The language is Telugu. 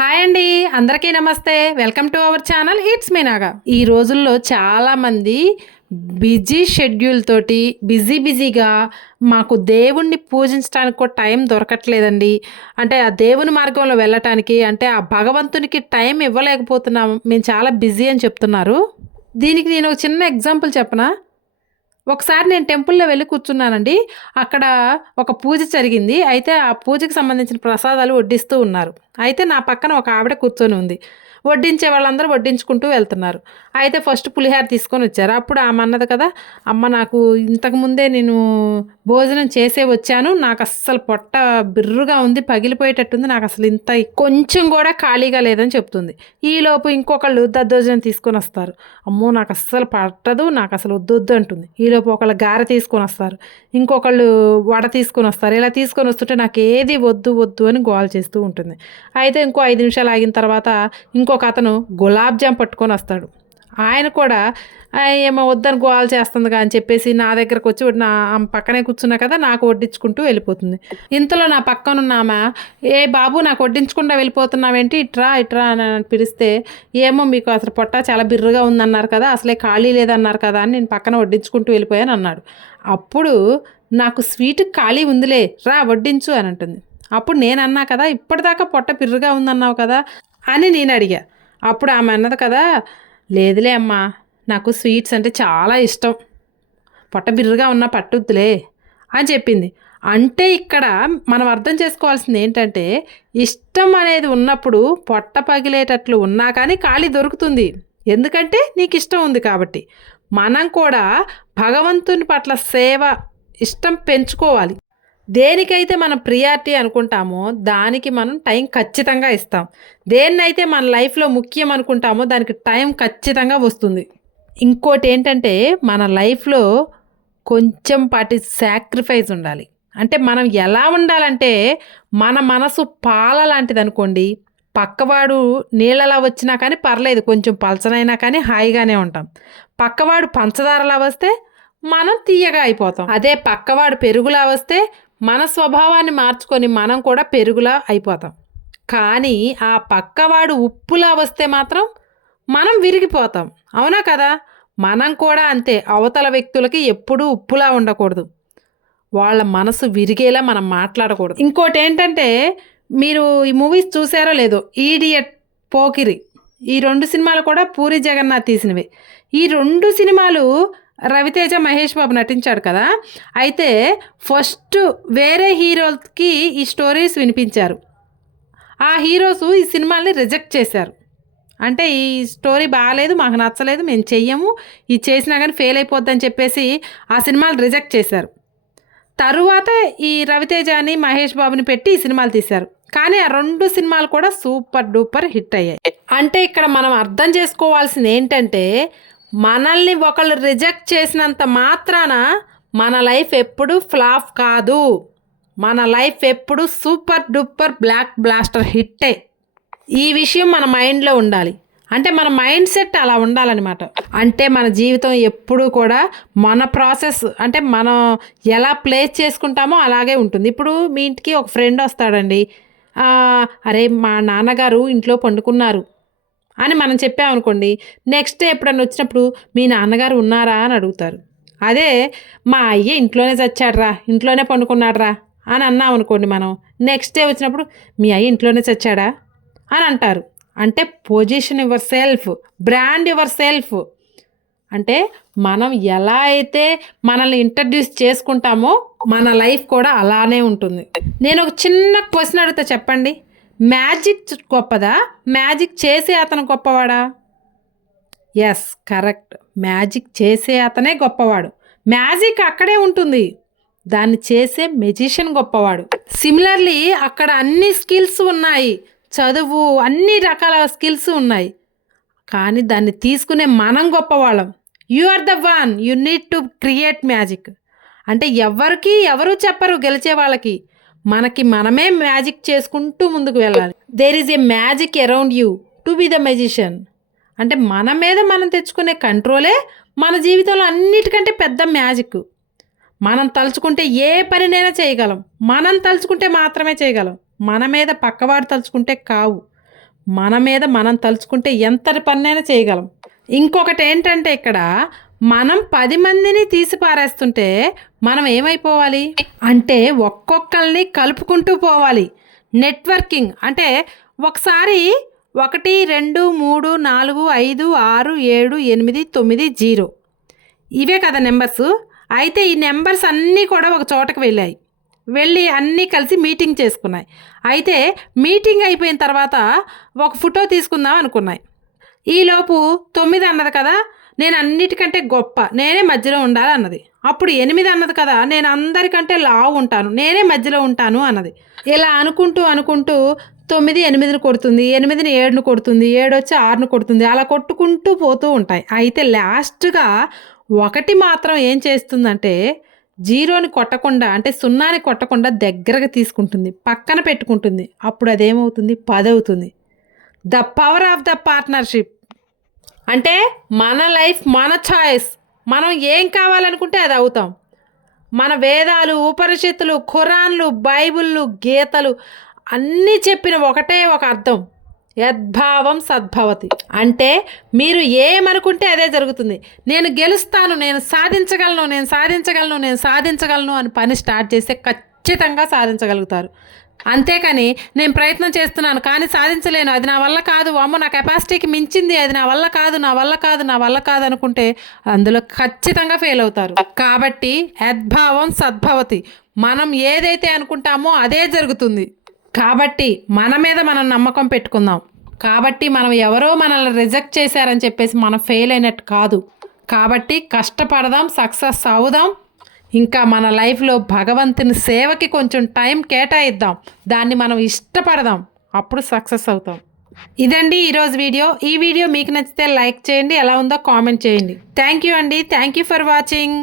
హాయ్ అండి అందరికీ నమస్తే. Welcome to our channel it's మీనాగా ఈ రోజుల్లో చాలామంది బిజీ షెడ్యూల్ తోటి బిజీ బిజీగా మాకు దేవుణ్ణి పూజించడానికి కూడా టైం దొరకట్లేదండి. అంటే ఆ దేవుని మార్గంలో వెళ్ళటానికి అంటే ఆ భగవంతునికి టైం ఇవ్వలేకపోతున్నాం. మేము చాలా బిజీ అని చెప్తున్నారు. దీనికి నేను ఒక చిన్న ఎగ్జాంపుల్ చెప్పనా? ఒకసారి నేను టెంపుల్లో వెళ్ళి కూర్చున్నానండి. అక్కడ ఒక పూజ జరిగింది. అయితే ఆ పూజకి సంబంధించిన ప్రసాదాలు వడ్డిస్తూ ఉన్నారు. అయితే నా పక్కన ఒక ఆవిడ కూర్చొని ఉంది. వడ్డించే వాళ్ళందరూ వడ్డించుకుంటూ వెళ్తున్నారు. అయితే ఫస్ట్ పులిహార తీసుకొని వచ్చారు. అప్పుడు ఆమె అన్నది కదా అమ్మ నాకు ఇంతకుముందే నేను భోజనం చేసే వచ్చాను. నాకు అస్సలు పొట్ట బిర్రుగా ఉంది పగిలిపోయేటట్టుంది. నాకు అసలు ఇంత కొంచెం కూడా ఖాళీగా లేదని చెప్తుంది. ఈలోపు ఇంకొకళ్ళు దద్దోజనం తీసుకొని వస్తారు. అమ్మో నాకు అస్సలు పట్టదు నాకు అసలు వద్దు వద్దు అంటుంది ఈలోపు ఒకళ్ళు గారె తీసుకొని వస్తారు. ఇంకొకళ్ళు వడ తీసుకొని వస్తారు. ఇలా తీసుకొని వస్తుంటే నాకు ఏది వద్దు వద్దు అని గోల్ చేస్తూ ఉంటుంది. అయితే ఇంకో ఐదు నిమిషాలు ఆగిన తర్వాత ఇంకొక అతను గులాబ్ జామ్ పట్టుకొని వస్తాడు. ఆయన కూడా ఏమో వద్దని గోల్ చేస్తుందిగా అని చెప్పేసి నా దగ్గరకు వచ్చి నా పక్కనే కూర్చున్నా కదా నాకు వడ్డించుకుంటూ వెళ్ళిపోతుంది. ఇంతలో నా పక్కనున్నామా ఆమె ఏ బాబు నాకు వడ్డించకుండా వెళ్ళిపోతున్నావేంటి? ఇట్రా ఇట్రా అని పిలిస్తే ఏమో మీకు అసలు పొట్ట చాలా బిర్రుగా ఉందన్నారు కదా అసలే ఖాళీ లేదన్నారు కదా అని నేను పక్కన వడ్డించుకుంటూ వెళ్ళిపోయాను అన్నాడు. అప్పుడు నాకు స్వీట్ ఖాళీ ఉందిలే రా వడ్డించు అని అంటుంది. అప్పుడు నేను అన్నా కదా ఇప్పటిదాకా పొట్ట పిర్రుగా ఉందన్నావు కదా అని నేను అడిగా. అప్పుడు ఆమె అన్నది కదా లేదులే అమ్మా నాకు స్వీట్స్ అంటే చాలా ఇష్టం. పొట్ట బిర్రుగా ఉన్న పట్టుద్దులే అని చెప్పింది. అంటే ఇక్కడ మనం అర్థం చేసుకోవాల్సింది ఏంటంటే ఇష్టం అనేది ఉన్నప్పుడు పొట్ట పగిలేటట్లు ఉన్నా కానీ ఖాళీ దొరుకుతుంది. ఎందుకంటే నీకు ఇష్టం ఉంది కాబట్టి. మనం కూడా భగవంతుని పట్ల సేవ ఇష్టం పెంచుకోవాలి. దేనికైతే మనం ప్రియారిటీ అనుకుంటామో దానికి మనం టైం ఖచ్చితంగా ఇస్తాం. దేన్నైతే మన లైఫ్లో ముఖ్యం అనుకుంటామో దానికి టైం ఖచ్చితంగా వస్తుంది. ఇంకోటి ఏంటంటే మన లైఫ్లో కొంచెం పాటి సాక్రిఫైస్ ఉండాలి. అంటే మనం ఎలా ఉండాలంటే మన మనసు పాల లాంటిది అనుకోండి. పక్కవాడు నీళ్ళలా వచ్చినా కానీ పర్లేదు కొంచెం పలచనైనా కానీ హాయిగానే ఉంటాం. పక్కవాడు పంచదారలా వస్తే మనం తీయగా అయిపోతాం. అదే పక్కవాడు పెరుగులా వస్తే మన స్వభావాన్ని మార్చుకొని మనం కూడా పెరుగులా అయిపోతాం. కానీ ఆ పక్కవాడు ఉప్పులా వస్తే మాత్రం మనం విరిగిపోతాం. అవునా కదా? మనం కూడా అంతే. అవతల వ్యక్తులకి ఎప్పుడూ ఉప్పులా ఉండకూడదు. వాళ్ళ మనసు విరిగేలా మనం మాట్లాడకూడదు. ఇంకోటి ఏంటంటే మీరు ఈ మూవీస్ చూసారో లేదో ఈడియట్ పోకిరి ఈ రెండు సినిమాలు కూడా పూరి జగన్నాథ్ తీసినవి. ఈ రెండు సినిమాలు రవితేజ మహేష్ బాబు నటించాడు కదా. అయితే ఫస్ట్ వేరే హీరోకి ఈ స్టోరీస్ వినిపించారు. ఆ హీరోస్ ఈ సినిమాల్ని రిజెక్ట్ చేశారు. అంటే ఈ స్టోరీ బాగాలేదు మాకు నచ్చలేదు మేము చెయ్యము ఇది చేసినా కానీ ఫెయిల్ అయిపోద్దని చెప్పేసి ఆ సినిమాలు రిజెక్ట్ చేశారు. తరువాత ఈ రవితేజని మహేష్ బాబుని పెట్టి ఈ సినిమాలు తీశారు. కానీ ఆ రెండు సినిమాలు కూడా సూపర్ డూపర్ హిట్ అయ్యాయి. అంటే ఇక్కడ మనం అర్థం చేసుకోవాల్సింది ఏంటంటే మనల్ని ఒకళ్ళు రిజెక్ట్ చేసినంత మాత్రాన మన లైఫ్ ఎప్పుడు ఫ్లాప్ కాదు. మన లైఫ్ ఎప్పుడు సూపర్ డూపర్ బ్లాక్ బ్లాస్టర్ హిట్టే. ఈ విషయం మన మైండ్లో ఉండాలి. అంటే మన మైండ్ సెట్ అలా ఉండాలన్నమాట. అంటే మన జీవితం ఎప్పుడూ కూడా మన ప్రాసెస్ అంటే మనం ఎలా ప్లేస్ చేసుకుంటామో అలాగే ఉంటుంది. ఇప్పుడు మీ ఇంటికి ఒక ఫ్రెండ్ వస్తాడండి. అరే మా నాన్నగారు ఇంట్లో పండుకున్నారు. అని మనం చెప్పామనుకోండి నెక్స్ట్ డే ఎప్పుడన్నా వచ్చినప్పుడు మీ నాన్నగారు ఉన్నారా అని అడుగుతారు. అదే మా అయ్య ఇంట్లోనే చచ్చాడ్రా ఇంట్లోనే పండుకున్నాడ్రా అని అన్నాం అనుకోండి మనం నెక్స్ట్ డే వచ్చినప్పుడు మీ అయ్య ఇంట్లోనే చచ్చాడా అని అంటారు. అంటే position yourself brand yourself అంటే మనం ఎలా అయితే మనల్ని ఇంట్రడ్యూస్ చేసుకుంటామో మన లైఫ్ కూడా అలానే ఉంటుంది. నేను ఒక చిన్న క్వశ్చన్ అడుగుతా చెప్పండి. మ్యాజిక్ గొప్పదా? మ్యాజిక్ చేసే అతను గొప్పవాడా? Yes correct. మ్యాజిక్ చేసే అతనే గొప్పవాడు. మ్యాజిక్ అక్కడే ఉంటుంది. దాన్ని చేసే మెజిషియన్ గొప్పవాడు. సిమిలర్లీ అక్కడ అన్ని స్కిల్స్ ఉన్నాయి. చదువు అన్ని రకాల స్కిల్స్ ఉన్నాయి. కానీ దాన్ని తీసుకునే మనం గొప్పవాళ్ళం. You are the one. You need to create magic. అంటే ఎవరికి ఎవరు చెప్పరు గెలిచే వాళ్ళకి. మనకి మనమే మ్యాజిక్ చేసుకుంటూ ముందుకు వెళ్ళాలి. There is a magic around you to be the magician అంటే మన మీద మనం తెచ్చుకునే కంట్రోలే మన జీవితంలో అన్నిటికంటే పెద్ద మ్యాజిక్. మనం తలుచుకుంటే ఏ పనినైనా చేయగలం. మనం తలుచుకుంటే మాత్రమే చేయగలం. మన మీద పక్కవాడు తలుచుకుంటే కావు. మన మీద మనం తలుచుకుంటే ఎంత పనినైనా చేయగలం. ఇంకొకటి ఏంటంటే ఇక్కడ మనం పది మందిని తీసి పారేస్తుంటే మనం ఏమైపోవాలి? అంటే ఒక్కొక్కరిని కలుపుకుంటూ పోవాలి. నెట్వర్కింగ్ అంటే ఒకసారి ఒకటి రెండు మూడు నాలుగు ఐదు ఆరు ఏడు ఎనిమిది తొమ్మిది జీరో. ఇవే కదా నెంబర్స్. అయితే ఈ నెంబర్స్ అన్నీ కూడా ఒక చోటకు వెళ్ళాయి. వెళ్ళి అన్నీ కలిసి మీటింగ్ చేసుకున్నాయి. అయితే మీటింగ్ అయిపోయిన తర్వాత ఒక ఫోటో తీసుకుందాం అనుకున్నాయి. ఈలోపు తొమ్మిది అన్నది కదా? నేను అన్నిటికంటే గొప్ప నేనే మధ్యలో ఉండాలి అన్నది. అప్పుడు ఎనిమిది అన్నది కదా నేను అందరికంటే లావు ఉంటాను నేనే మధ్యలో ఉంటాను అన్నది. ఇలా అనుకుంటూ అనుకుంటూ తొమ్మిది ఎనిమిదిని కొడుతుంది ఎనిమిదిని ఏడును కొడుతుంది ఏడు వచ్చి ఆరును కొడుతుంది అలా కొట్టుకుంటూ పోతూ ఉంటాయి. అయితే లాస్ట్గా ఒకటి మాత్రం ఏం చేస్తుందంటే జీరోని కొట్టకుండా అంటే సున్నాని కొట్టకుండా దగ్గరగా తీసుకుంటుంది పక్కన పెట్టుకుంటుంది. అప్పుడు అదేమవుతుంది? పదవుతుంది. The power of the partnership. అంటే మన లైఫ్ మన చాయిస్. మనం ఏం కావాలనుకుంటే అది అవుతాం. మన వేదాలు ఉపనిషత్తులు ఖురాన్లు బైబిళ్ళు గీతలు అన్నీ చెప్పిన ఒకటే ఒక అర్థం. యద్భావం సద్భవతి. అంటే మీరు ఏమనుకుంటే అదే జరుగుతుంది. నేను గెలుస్తాను నేను సాధించగలను నేను సాధించగలను నేను సాధించగలను అని పని స్టార్ట్ చేస్తే ఖచ్చితంగా సాధించగలుగుతారు. అంతేకాని నేను ప్రయత్నం చేస్తున్నాను కానీ సాధించలేను. అది నా వల్ల కాదు. అమ్మ నా కెపాసిటీకి మించింది. అది నా వల్ల కాదు నా వల్ల కాదు నా వల్ల కాదు అనుకుంటే అందులో ఖచ్చితంగా ఫెయిల్ అవుతారు. కాబట్టి యద్భావం సద్భవతి. మనం ఏదైతే అనుకుంటామో అదే జరుగుతుంది. కాబట్టి మన మీద మనం నమ్మకం పెట్టుకుందాం. కాబట్టి మనం ఎవరో మనల్ని రిజెక్ట్ చేశారని చెప్పేసి మనం ఫెయిల్ అయినట్టు కాదు. కాబట్టి కష్టపడదాం సక్సెస్ అవుదాం. ఇంకా మన లైఫ్లో భగవంతుని సేవకి కొంచెం టైం కేటాయిద్దాం. దాన్ని మనం ఇష్టపడదాం. అప్పుడు సక్సెస్ అవుతాం. ఇదండి ఈరోజు వీడియో. ఈ వీడియో మీకు నచ్చితే లైక్ చేయండి ఎలా ఉందో కామెంట్ చేయండి. థ్యాంక్ యూ అండి. Thank you for watching.